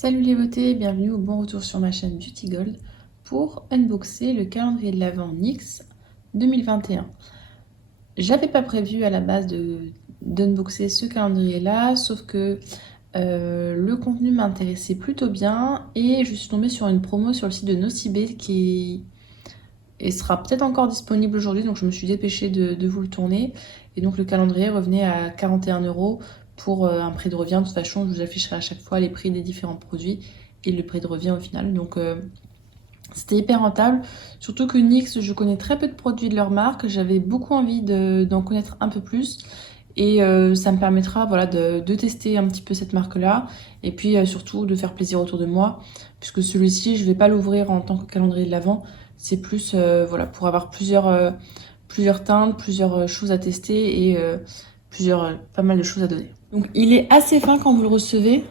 Salut les beautés, bienvenue au bon retour sur ma chaîne Beauty Gold pour unboxer le calendrier de l'Avent NYX 2021. J'avais pas prévu à la base d'unboxer ce calendrier là, sauf que le contenu m'intéressait plutôt bien et je suis tombée sur une promo sur le site de Nocibé qui sera peut-être encore disponible aujourd'hui, donc je me suis dépêchée de vous le tourner. Et donc le calendrier revenait à 41 € pour un prix de revient. De toute façon, je vous afficherai à chaque fois les prix des différents produits et le prix de revient au final. Donc c'était hyper rentable. Surtout que NYX, je connais très peu de produits de leur marque. J'avais beaucoup envie d'en connaître un peu plus. Et ça me permettra voilà, de tester un petit peu cette marque-là. Et puis surtout de faire plaisir autour de moi. Puisque celui-ci, je ne vais pas l'ouvrir en tant que calendrier de l'Avent. C'est plus voilà, pour avoir plusieurs teintes, plusieurs choses à tester et pas mal de choses à donner. Donc il est assez fin quand vous le recevez.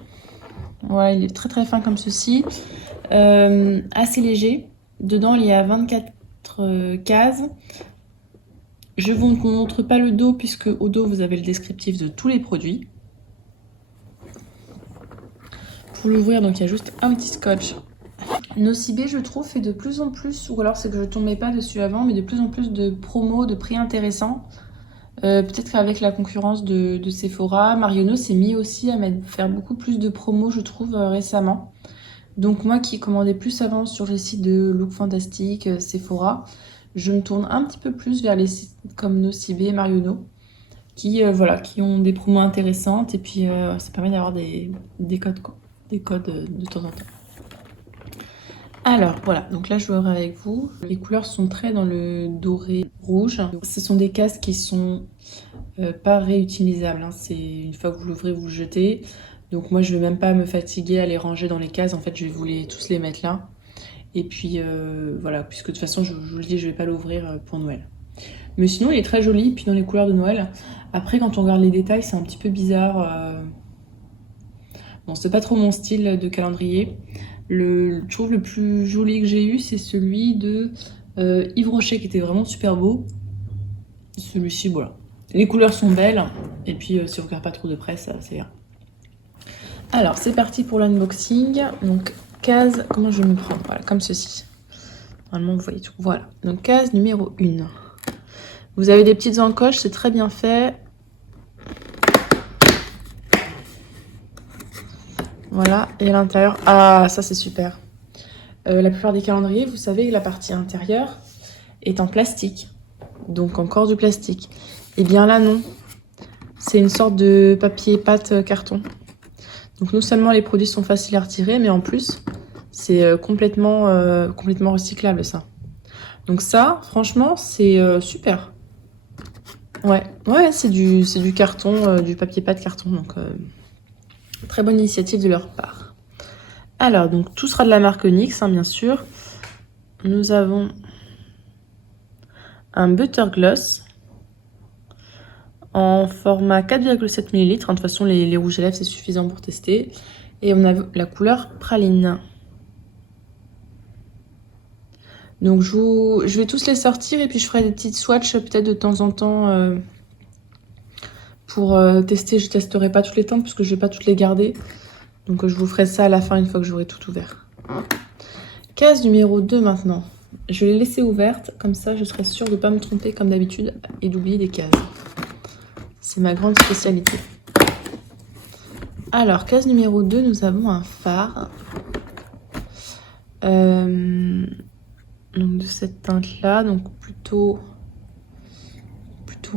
Voilà, il est très très fin comme ceci. Assez léger. Dedans, il y a 24 cases. Je ne vous montre pas le dos puisque au dos, vous avez le descriptif de tous les produits. Pour l'ouvrir, donc il y a juste un petit scotch. Nocibé, je trouve, fait de plus en plus, ou alors c'est que je ne tombais pas dessus avant, mais de plus en plus de promos, de prix intéressants. Peut-être qu'avec la concurrence de Sephora, Marionneau s'est mis aussi à faire beaucoup plus de promos, je trouve, récemment. Donc moi qui commandais plus avant sur les sites de Look Fantastic, Sephora, je me tourne un petit peu plus vers les sites comme Nocibé, Marionneau, qui ont des promos intéressantes et puis ça permet d'avoir des codes, quoi, des codes de temps en temps. Alors voilà, donc là je vais ouvrir avec vous. Les couleurs sont très dans le doré rouge. Ce sont des cases qui sont pas réutilisables, hein. C'est une fois que vous l'ouvrez, vous le jetez. Donc moi je vais même pas me fatiguer à les ranger dans les cases. En fait je vais tous les mettre là. Et puis voilà, puisque de toute façon je vous le dis, je vais pas l'ouvrir pour Noël. Mais sinon il est très joli, puis dans les couleurs de Noël. Après quand on regarde les détails c'est un petit peu bizarre. Bon, c'est pas trop mon style de calendrier. Je trouve le plus joli que j'ai eu, c'est celui de Yves Rocher, qui était vraiment super beau. Celui-ci, voilà. Les couleurs sont belles, et puis si on regarde pas trop de près, ça ira. Alors, c'est parti pour l'unboxing. Donc, case, comment je vais me prendre? Voilà, comme ceci. Normalement, vous voyez tout. Voilà. Donc, case numéro 1. Vous avez des petites encoches, c'est très bien fait. Voilà, et à l'intérieur, ah ça c'est super. La plupart des calendriers, vous savez que la partie intérieure est en plastique, donc encore du plastique. Et bien là non, c'est une sorte de papier pâte carton. Donc non seulement les produits sont faciles à retirer, mais en plus c'est complètement recyclable ça. Donc ça, franchement, c'est super. Ouais, c'est du carton, du papier pâte carton, donc très bonne initiative de leur part. Alors, donc tout sera de la marque NYX, hein, bien sûr. Nous avons un Butter Gloss en format 4,7 ml. De toute façon, les rouges à lèvres, c'est suffisant pour tester. Et on a la couleur praline. Donc, je vais tous les sortir et puis je ferai des petites swatchs peut-être de temps en temps pour tester. Je testerai pas toutes les teintes parce que je vais pas toutes les garder. Donc je vous ferai ça à la fin une fois que j'aurai tout ouvert. Case numéro 2 maintenant. Je vais les laisser ouvertes, comme ça je serai sûre de ne pas me tromper comme d'habitude et d'oublier des cases. C'est ma grande spécialité. Alors, case numéro 2, nous avons un fard. Donc de cette teinte-là, donc plutôt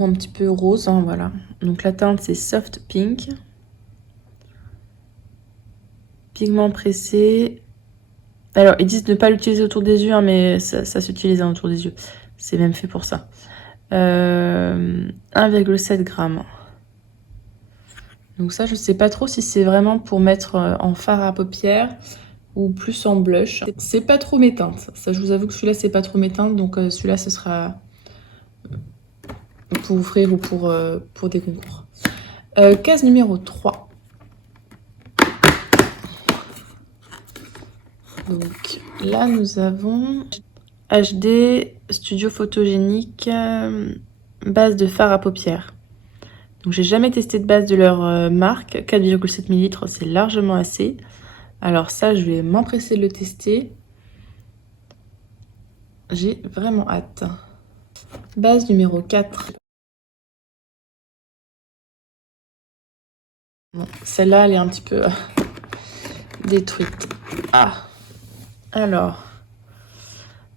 un petit peu rose, hein, voilà. Donc la teinte c'est Soft Pink. Pigment pressé. Alors, ils disent de ne pas l'utiliser autour des yeux, hein, mais ça s'utilise autour des yeux. C'est même fait pour ça. 1,7 g. Donc ça, je sais pas trop si c'est vraiment pour mettre en fard à paupières ou plus en blush. C'est pas trop mes teintes. Ça, je vous avoue que celui-là, c'est pas trop mes teintes. Donc celui-là, ce sera pour offrir ou pour des concours. Case numéro 3. Donc là, nous avons HD Studio Photogénique base de fard à paupières. Donc j'ai jamais testé de base de leur marque. 4,7 ml, c'est largement assez. Alors ça, je vais m'empresser de le tester. J'ai vraiment hâte. Base numéro 4. Bon, celle-là, elle est un petit peu détruite. Ah. Alors,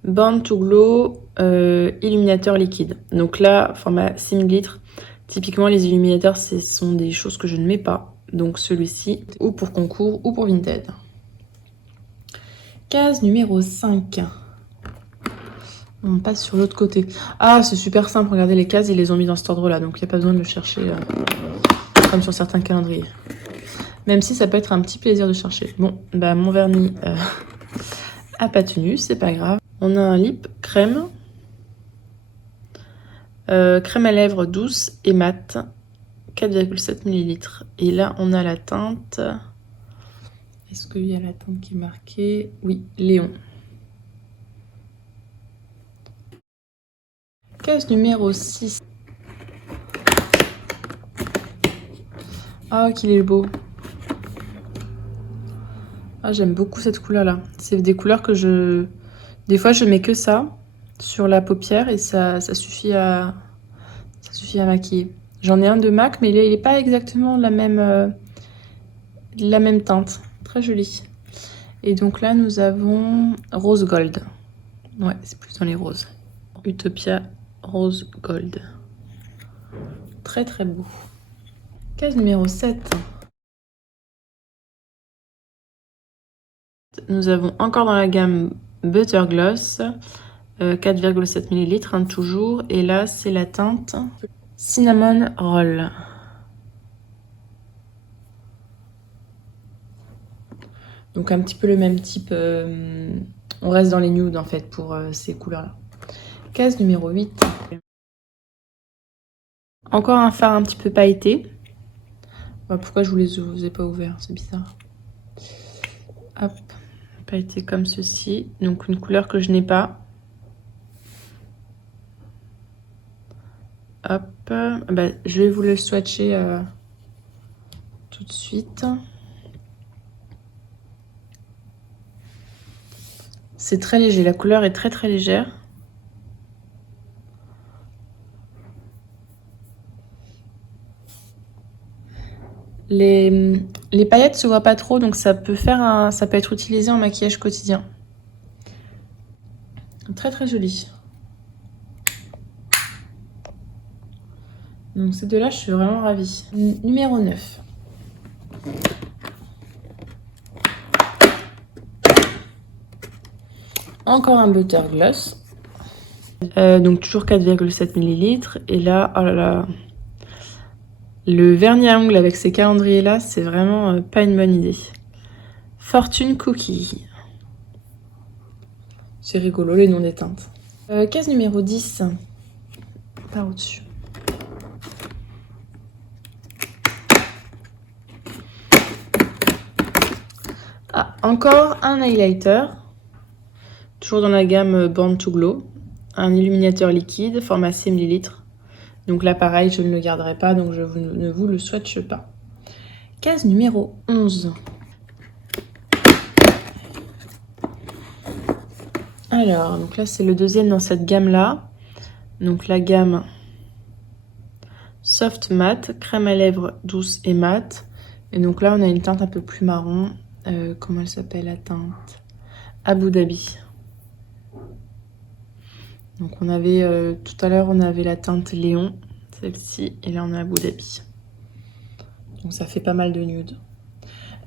Born to Glow illuminateur liquide. Donc là, format 6 ml. Typiquement, les illuminateurs, ce sont des choses que je ne mets pas. Donc celui-ci, ou pour concours, ou pour Vinted. Case numéro 5. On passe sur l'autre côté. Ah, c'est super simple. Regardez, les cases, ils les ont mis dans cet ordre-là. Donc, il n'y a pas besoin de le chercher comme sur certains calendriers. Même si ça peut être un petit plaisir de chercher. Bon, bah, mon vernis a pas tenu. C'est pas grave. On a un lip crème. Crème à lèvres douce et mat. 4,7 ml. Et là, on a la teinte. Est-ce qu'il y a la teinte qui est marquée? Oui, Léon. Case numéro 6. Ah, qu'il est beau. Ah, j'aime beaucoup cette couleur-là. C'est des couleurs que je... Des fois, je mets que ça sur la paupière et ça suffit à maquiller. J'en ai un de MAC, mais il n'est pas exactement la même teinte. Très joli. Et donc là, nous avons Rose Gold. Ouais, c'est plus dans les roses. Utopia Rose Gold. Très très beau. Case numéro 7. Nous avons encore dans la gamme Butter Gloss. 4,7 ml, hein, toujours. Et là, c'est la teinte Cinnamon Roll. Donc un petit peu le même type. On reste dans les nudes en fait pour ces couleurs-là. Case numéro 8. Encore un fard un petit peu pailleté. Pourquoi je vous les ai pas ouverts? C'est bizarre. Hop, pailleté comme ceci. Donc une couleur que je n'ai pas. Hop, bah, je vais vous le swatcher tout de suite. C'est très léger, la couleur est très très légère. Les paillettes se voient pas trop, donc ça peut être utilisé en maquillage quotidien. Très très joli. Donc ces deux-là, je suis vraiment ravie. Numéro 9. Encore un Butter Gloss. Donc toujours 4,7 ml. Et là, oh là là. Le vernis à ongles avec ces calendriers-là, c'est vraiment pas une bonne idée. Fortune Cookie. C'est rigolo, les noms des teintes. Case numéro 10. Par au-dessus. Ah, encore un highlighter. Toujours dans la gamme Born to Glow. Un illuminateur liquide, format 6 ml. Donc là, pareil, je ne le garderai pas, donc je ne vous le swatche pas. Case numéro 11. Alors, donc là, c'est le deuxième dans cette gamme-là. Donc la gamme Soft Matte, crème à lèvres douce et mat. Et donc là, on a une teinte un peu plus marron. Comment elle s'appelle la teinte? Abu Dhabi. Donc on avait, tout à l'heure, on avait la teinte Léon, celle-ci. Et là, on a Abu Dhabi. Donc ça fait pas mal de nude.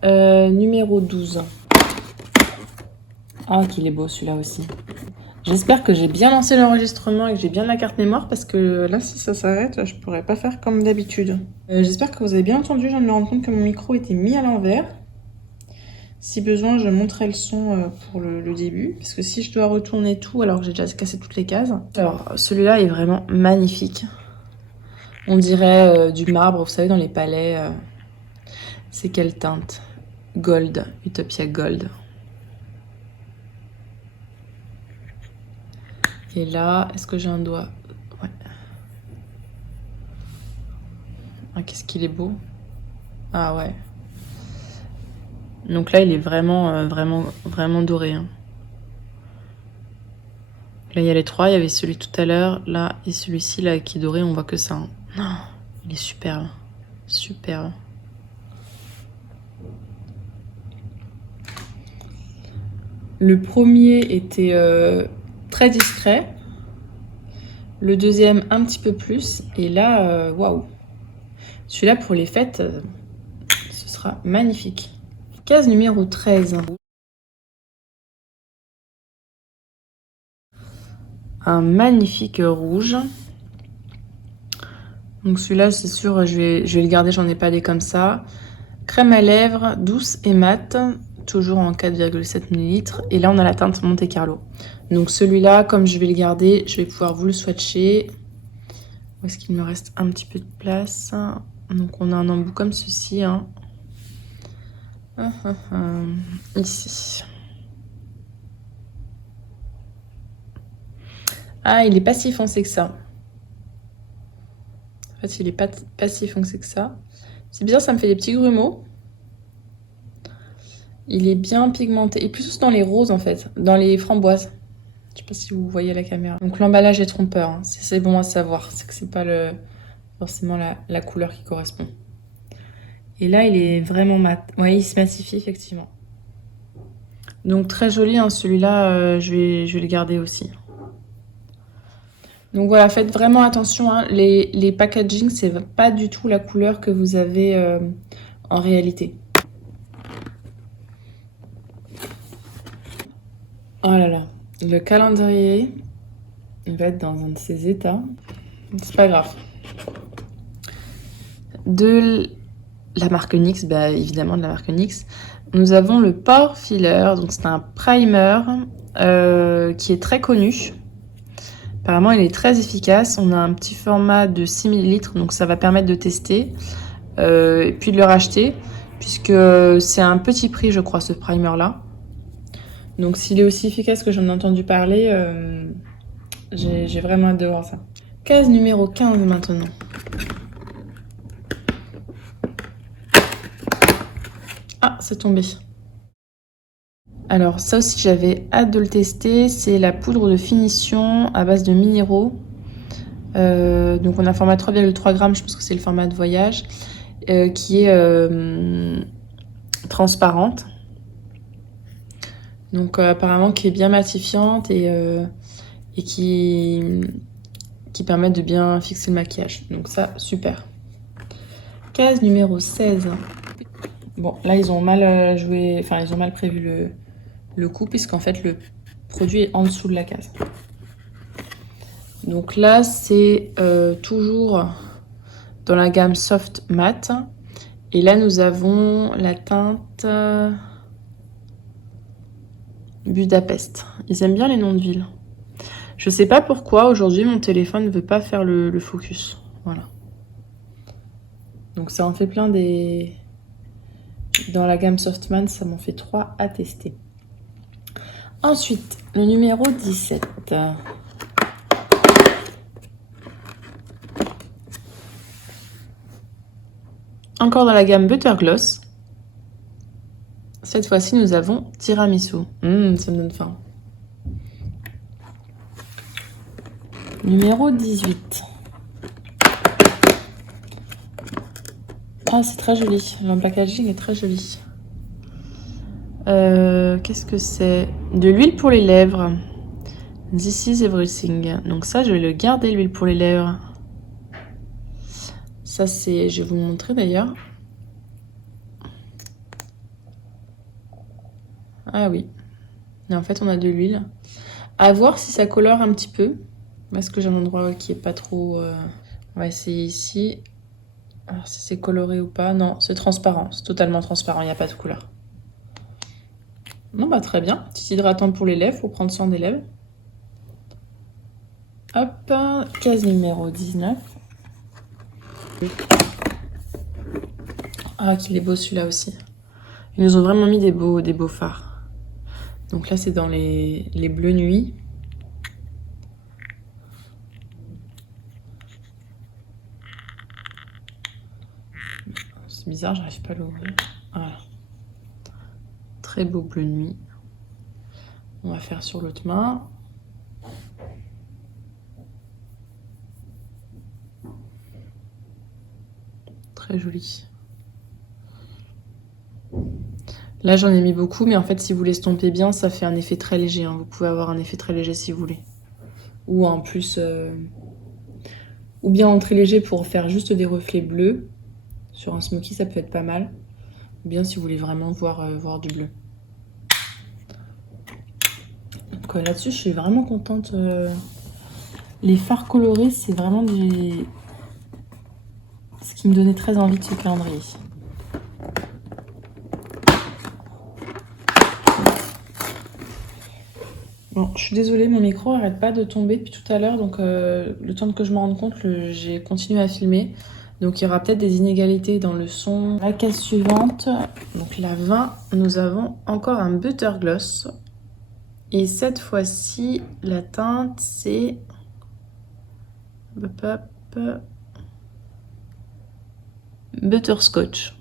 Numéro 12. Ah, qu'il est beau celui-là aussi. J'espère que j'ai bien lancé l'enregistrement et que j'ai bien la carte mémoire parce que là, si ça s'arrête, je pourrais pas faire comme d'habitude. J'espère que vous avez bien entendu. Je viens de me rendre compte que mon micro était mis à l'envers. Si besoin, je monterai le son pour le début. Parce que si je dois retourner tout alors que j'ai déjà cassé toutes les cases. Alors, celui-là est vraiment magnifique. On dirait du marbre, vous savez, dans les palais. C'est quelle teinte? Gold, Utopia Gold. Et là, est-ce que j'ai un doigt? Ouais. Ah, qu'est-ce qu'il est beau. Ah ouais. Donc là, il est vraiment, vraiment doré. Hein. Là, il y a les 3. Il y avait celui tout à l'heure, là, et celui-ci, là, qui est doré. On voit que ça. Hein. Oh, il est superbe. Superbe. Le premier était très discret. Le deuxième, un petit peu plus. Et là, waouh. Celui-là, pour les fêtes, ce sera magnifique. Case numéro 13. Un magnifique rouge. Donc celui-là, c'est sûr, je vais le garder, j'en ai pas des comme ça. Crème à lèvres, douce et mate, toujours en 4,7 ml. Et là, on a la teinte Monte Carlo. Donc celui-là, comme je vais le garder, je vais pouvoir vous le swatcher. Où est-ce qu'il me reste un petit peu de place? Donc on a un embout comme ceci. Hein. Ici. Ah, il est pas si foncé que ça. En fait, il est pas si foncé que ça. C'est bizarre, ça me fait des petits grumeaux. Il est bien pigmenté. Et plus dans les roses, en fait. Dans les framboises. Je sais pas si vous voyez la caméra. Donc l'emballage est trompeur. Hein. C'est bon à savoir. C'est que c'est pas forcément la couleur qui correspond. Et là, il est vraiment mat. Ouais, il se massifie, effectivement. Donc très joli, hein, celui-là, je vais le garder aussi. Donc voilà, faites vraiment attention. Hein. Les packaging, c'est pas du tout la couleur que vous avez en réalité. Oh là là, le calendrier, il va être dans un de ces états. C'est pas grave. De la marque NYX, bah évidemment de la marque NYX, nous avons le Pore Filler. Donc c'est un primer qui est très connu. Apparemment, il est très efficace. On a un petit format de 6 ml, donc ça va permettre de tester et puis de le racheter, puisque c'est un petit prix, je crois, ce primer-là. Donc s'il est aussi efficace que j'en ai entendu parler, j'ai vraiment hâte de voir ça. Case numéro 15 maintenant. Ah, c'est tombé. Alors ça aussi, j'avais hâte de le tester. C'est la poudre de finition à base de minéraux. Donc on a un format 3,3 grammes, je pense que c'est le format de voyage, qui est transparente. Donc apparemment qui est bien matifiante et qui permet de bien fixer le maquillage. Donc ça, super. Case numéro 16. Bon, là ils ont mal joué, enfin ils ont mal prévu le coup, puisqu'en fait le produit est en dessous de la case. Donc là c'est toujours dans la gamme Soft Matte. Et là nous avons la teinte Budapest. Ils aiment bien les noms de villes. Je sais pas pourquoi aujourd'hui mon téléphone ne veut pas faire le focus. Voilà. Donc ça en fait plein des... Dans la gamme Softman, ça m'en fait 3 à tester. Ensuite, le numéro 17. Encore dans la gamme Butter Gloss. Cette fois-ci, nous avons Tiramisu. Ça me donne faim. Numéro 18. Ah, c'est très joli. Le packaging est très joli. Qu'est-ce que c'est? De l'huile pour les lèvres. This is everything. Donc ça, je vais le garder, l'huile pour les lèvres. Ça, c'est... Je vais vous le montrer d'ailleurs. Ah oui. Et en fait, on a de l'huile. À voir si ça colore un petit peu. Est-ce que j'ai un endroit qui est pas trop... On va essayer ici. Alors, si c'est coloré ou pas. Non, c'est transparent. C'est totalement transparent. Il n'y a pas de couleur. Non, bah très bien. Petit hydratant pour les lèvres. Faut prendre soin des lèvres. Hop. Case numéro 19. Ah, qu'il est beau celui-là aussi. Ils nous ont vraiment mis des beaux fards. Donc là, c'est dans les bleus nuit. C'est bizarre, j'arrive pas à l'ouvrir. Voilà. Très beau bleu nuit. On va faire sur l'autre main. Très joli. Là, j'en ai mis beaucoup, mais en fait, si vous l'estompez bien, ça fait un effet très léger. Hein. Vous pouvez avoir un effet très léger si vous voulez. Ou en plus... Ou bien en très léger pour faire juste des reflets bleus. Sur un smoky, ça peut être pas mal. Ou bien si vous voulez vraiment voir du bleu. Donc là-dessus, je suis vraiment contente. Les fards colorés, c'est vraiment ce qui me donnait très envie de ce calendrier. Bon, je suis désolée, mon micro arrête pas de tomber depuis tout à l'heure, donc le temps que je me rende compte, j'ai continué à filmer. Donc il y aura peut-être des inégalités dans le son. La case suivante, donc la 20, nous avons encore un butter gloss. Et cette fois-ci, la teinte, c'est... Butterscotch.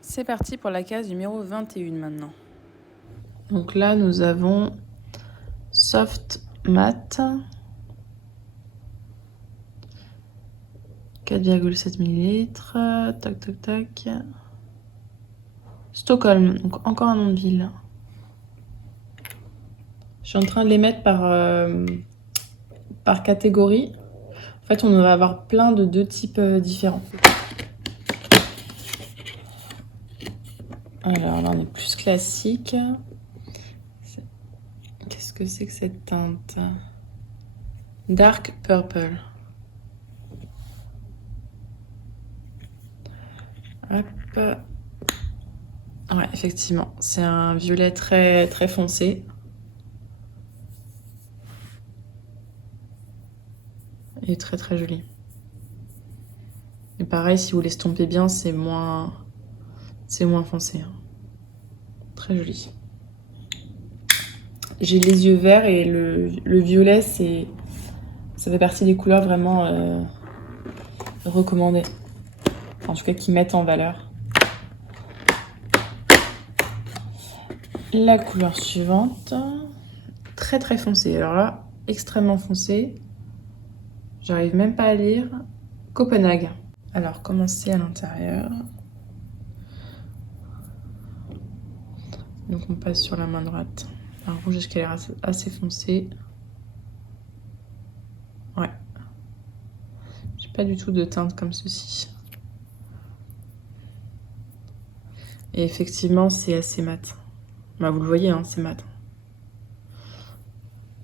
C'est parti pour la case numéro 21 maintenant. Donc là, nous avons Soft Matte, 4,7 ml, tac tac tac. Stockholm, donc encore un nom de ville. Je suis en train de les mettre par catégorie. En fait, on va avoir plein de 2 types différents. Alors là, on est plus classique. Qu'est-ce que c'est que cette teinte? Dark Purple. Hop. Ouais, effectivement, c'est un violet très, très foncé. Et très, très joli. Et pareil, si vous l'estompez bien, c'est moins foncé. Hein. Très joli. J'ai les yeux verts et le violet, ça fait partie des couleurs vraiment recommandées. En tout cas, qui mettent en valeur. La couleur suivante, très très foncée. Alors là, extrêmement foncée. J'arrive même pas à lire. Copenhague. Alors, commencer à l'intérieur. Donc on passe sur la main droite. Un rouge jusqu'à l'air assez foncé. Ouais. J'ai pas du tout de teinte comme ceci. Et effectivement, c'est assez mat. Bah, vous le voyez, hein, c'est mat.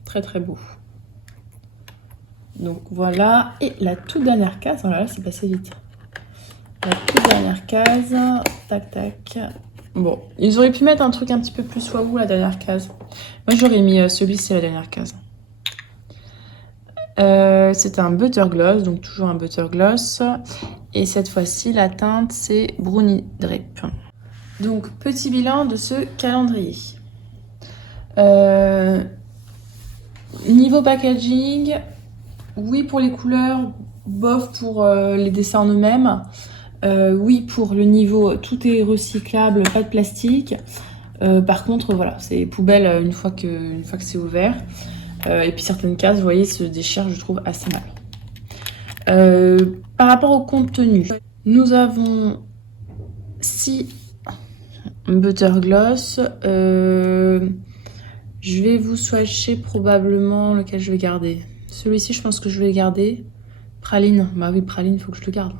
Très très beau. Donc voilà. Et la toute dernière case. Oh là là, c'est passé vite. La toute dernière case. Tac tac. Bon, ils auraient pu mettre un truc un petit peu plus waouh la dernière case. Moi, j'aurais mis celui-ci la dernière case. C'est un butter gloss, donc toujours un butter gloss. Et cette fois-ci, la teinte, c'est Brownie Drape. Donc, petit bilan de ce calendrier. Niveau packaging, oui pour les couleurs, bof pour les dessins en eux-mêmes. Oui pour le niveau, tout est recyclable, pas de plastique. Par contre, voilà, c'est poubelle une fois que c'est ouvert. Et puis certaines cases, vous voyez, se déchirent, je trouve, assez mal. Par rapport au contenu, nous avons 6 butter gloss. Je vais vous swatcher probablement lequel je vais garder. Celui-ci, je pense que je vais le garder. Praline, bah oui, praline, il faut que je le garde.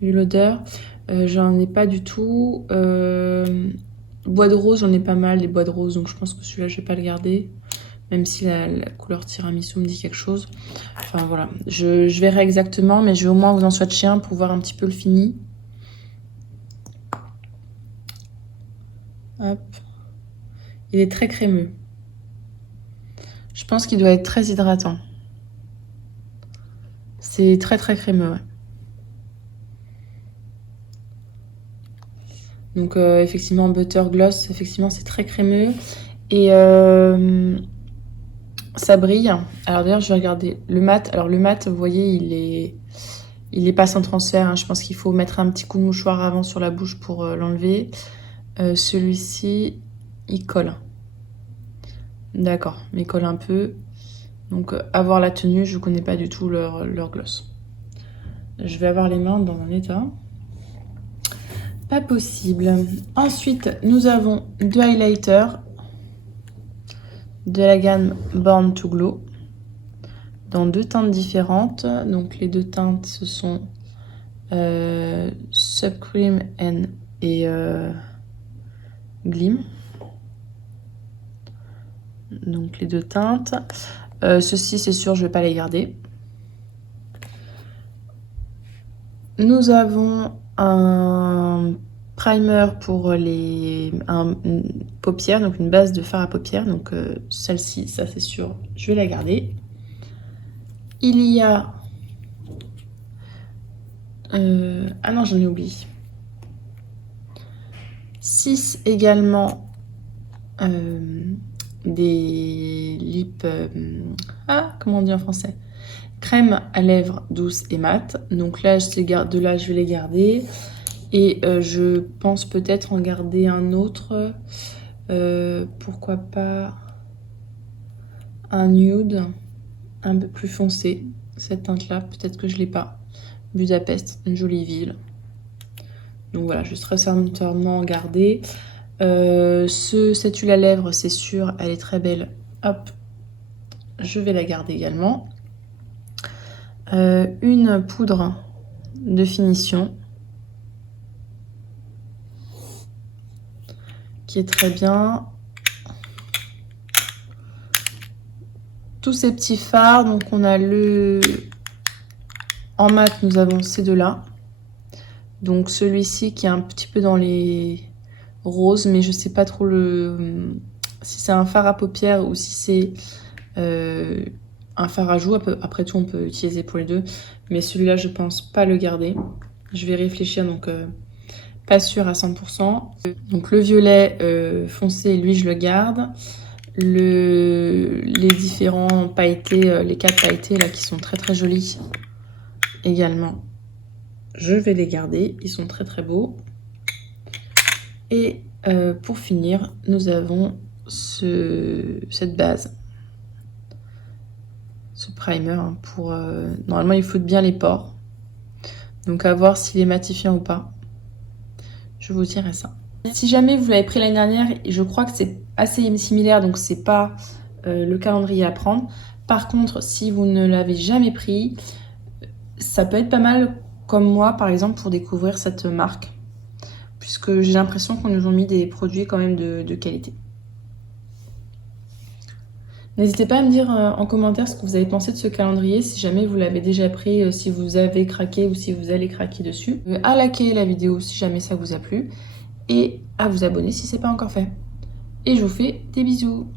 Vu l'odeur, j'en ai pas du tout. Bois de rose, j'en ai pas mal, les bois de rose, donc je pense que celui-là, je vais pas le garder. Même si la couleur tiramisu me dit quelque chose. Enfin voilà, je verrai exactement, mais je vais au moins vous en swatcher un pour voir un petit peu le fini. Hop. Il est très crémeux. Je pense qu'il doit être très hydratant. C'est très très crémeux, ouais. Donc effectivement, butter gloss, effectivement c'est très crémeux. Et ça brille. Alors d'ailleurs, je vais regarder le mat. Alors le mat, vous voyez, il est Il n'est pas sans transfert, hein. Je pense qu'il faut mettre un petit coup de mouchoir avant sur la bouche pour l'enlever. Celui-ci, il colle. D'accord, mais il colle un peu. Donc, avoir la tenue, je ne connais pas du tout leur gloss. Je vais avoir les mains dans mon état. Pas possible. Ensuite, nous avons deux highlighters de la gamme Born to Glow dans deux teintes différentes. Donc, les deux teintes, ce sont Subcream et Gleam. Donc, les deux teintes. Ceci, c'est sûr, je ne vais pas les garder. Nous avons un primer pour une paupière, donc une base de fard à paupières. Donc celle-ci, ça c'est sûr, je vais la garder. Il y a... ah non, j'en ai oublié. 6 également des lip... comment on dit en français? Crème à lèvres douce et mat. Donc là, de là, je vais les garder. Et je pense peut-être en garder un autre. Pourquoi pas un nude un peu plus foncé. Cette teinte-là, peut-être que je ne l'ai pas. Budapest, une jolie ville. Donc voilà, je serais certainement en garder. Cette huile à lèvres, c'est sûr, elle est très belle. Hop, je vais la garder également. Une poudre de finition qui est très bien. Tous ces petits fards, donc on a en mat, nous avons ces deux-là. Donc celui-ci qui est un petit peu dans les roses, mais je sais pas trop si c'est un fard à paupières ou si c'est un fard à joues. Après tout, on peut utiliser pour les deux. Mais celui-là, je pense pas le garder. Je vais réfléchir, donc pas sûr à 100%. Donc le violet foncé, lui, je le garde. Les différents pailletés, les 4 pailletés là qui sont très très jolis également, je vais les garder. Ils sont très très beaux. Et pour finir, nous avons cette base. Ce primer hein, pour normalement il floute bien les pores, donc à voir s'il est matifiant ou pas, je vous dirai ça. Si jamais vous l'avez pris l'année dernière, je crois que c'est assez similaire, donc c'est pas le calendrier à prendre. Par contre, si vous ne l'avez jamais pris, ça peut être pas mal comme moi par exemple pour découvrir cette marque, puisque j'ai l'impression qu'on nous a mis des produits quand même de qualité. N'hésitez pas à me dire en commentaire ce que vous avez pensé de ce calendrier, si jamais vous l'avez déjà pris, si vous avez craqué ou si vous allez craquer dessus. À liker la vidéo si jamais ça vous a plu et à vous abonner si ce n'est pas encore fait. Et je vous fais des bisous.